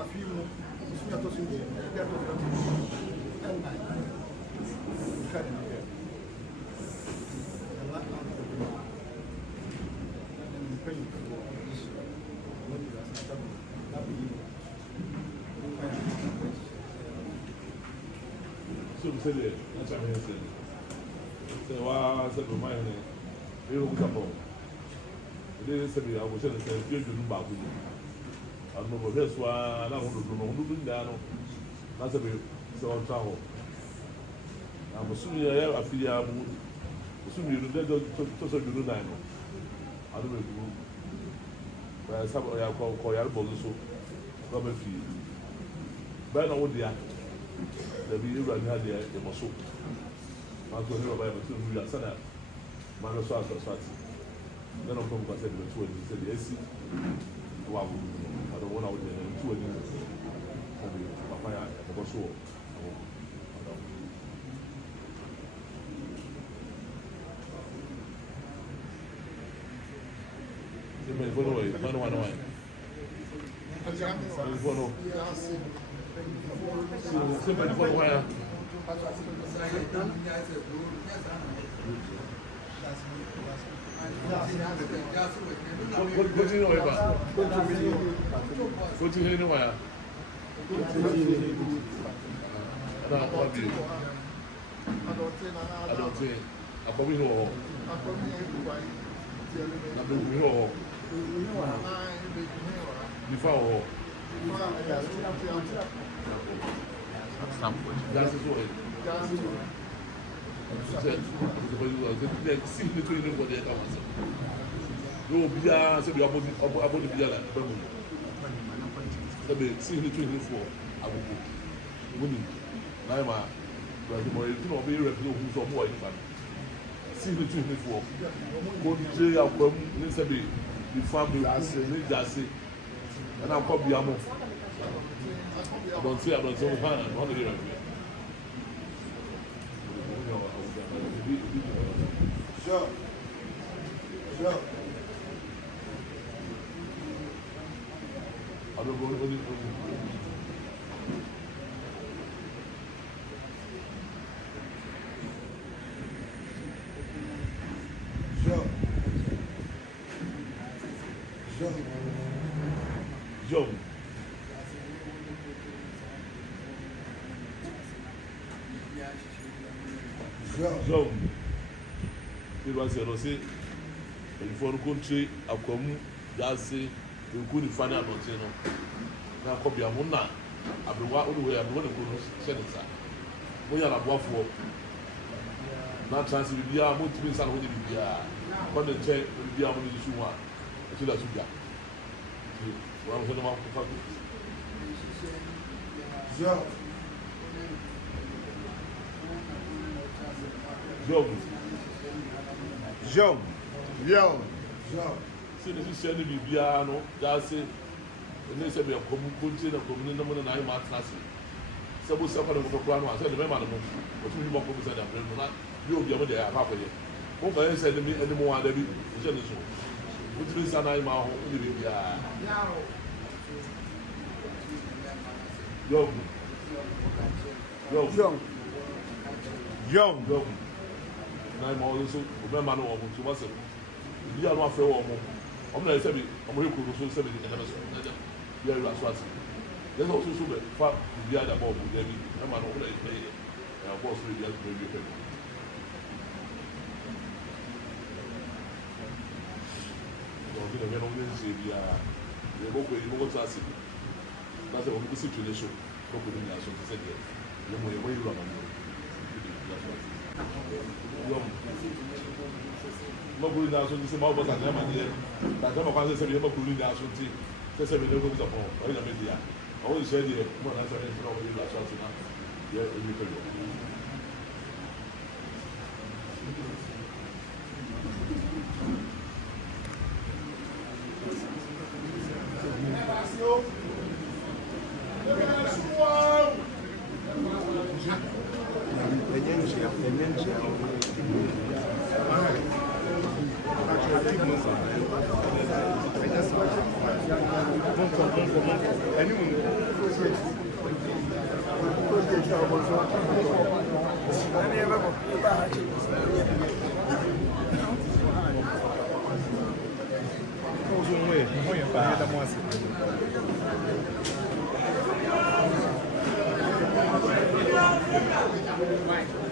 afirmo, isso me atou sem Said that's what I said. So I said, my name, you look up. They said, I was saying, you do back with you. I know this one, I want to know who do that. That's a bit so travel. I'm assuming I feel assuming you do that. I don't know. But somebody I call your boss, so Robert Fee. But I know what they are. There be even had the muscle. I told you about the two years, and Manaswat was fat. Then I'll come back to the two and he said, yes, wow, I don't want out there and two and Papaya at the Bosso. Somebody for a while. What do you know about? What do you know about? I don't think. I probably know. I don't know. Before. That's his way. See between them what they come and say. No, be a say, about the Biala. See between the four. I will go. Winning. Naima, but the more you know, be revenue who's or more in fact. See between the four. Go to jail, I'll come, let's say, the family, that's it. And I'll call Biamo. I don't see one of the Sure. I don't know Joe. Joe. It was a rosy. And for the country, a common, Yassi, you couldn't find out what's in it. Now, copy a mona. I've been walking away. I'm going to go to Senator. We are a waffle. Not chance to be a multi son of the Bia. But the check will be able to issue one. Until that's you got. Well, I'm going to Joe. Joe. Joe. See, this is sending me piano, that's it. And they said, we are communicating and communicating and I'm not classy. Some suffer of the plan. I said, remember, but we want to say that you'll be able to have half a year. What I said to me anymore, Debbie, the generation. Which means I'm my home. Young. I'm also remember no one to myself. You are not fair or more. I'm not saying I'm going to say it. You are right. There's also so that far the other ball with Debbie. I'm not going to play it. And of course, we have to play it. Don't get on this. We are going to see. That's a good situation. Don't put in the answer to say that. You're way wrong. Mọ̀kùnrin náà sọ́jú sí máa bọ́ sàtẹ́ àmà nílẹ̀ tàbí ọmọ kan ṣẹ̀ṣẹ̀ bí mọ̀kùnrin náà sọ́jú tí ṣẹ̀ṣẹ̀ bí lẹ́gbẹ̀ẹ́ ìjọpọ̀ ọ̀yìn náà méjì yá àwọn ìṣẹ́ di ẹ̀ mọ̀ náà sọ́jú ìṣẹ́ ọmọ ìlú àṣọ àti náà yẹ èmi pẹ̀lú. Right.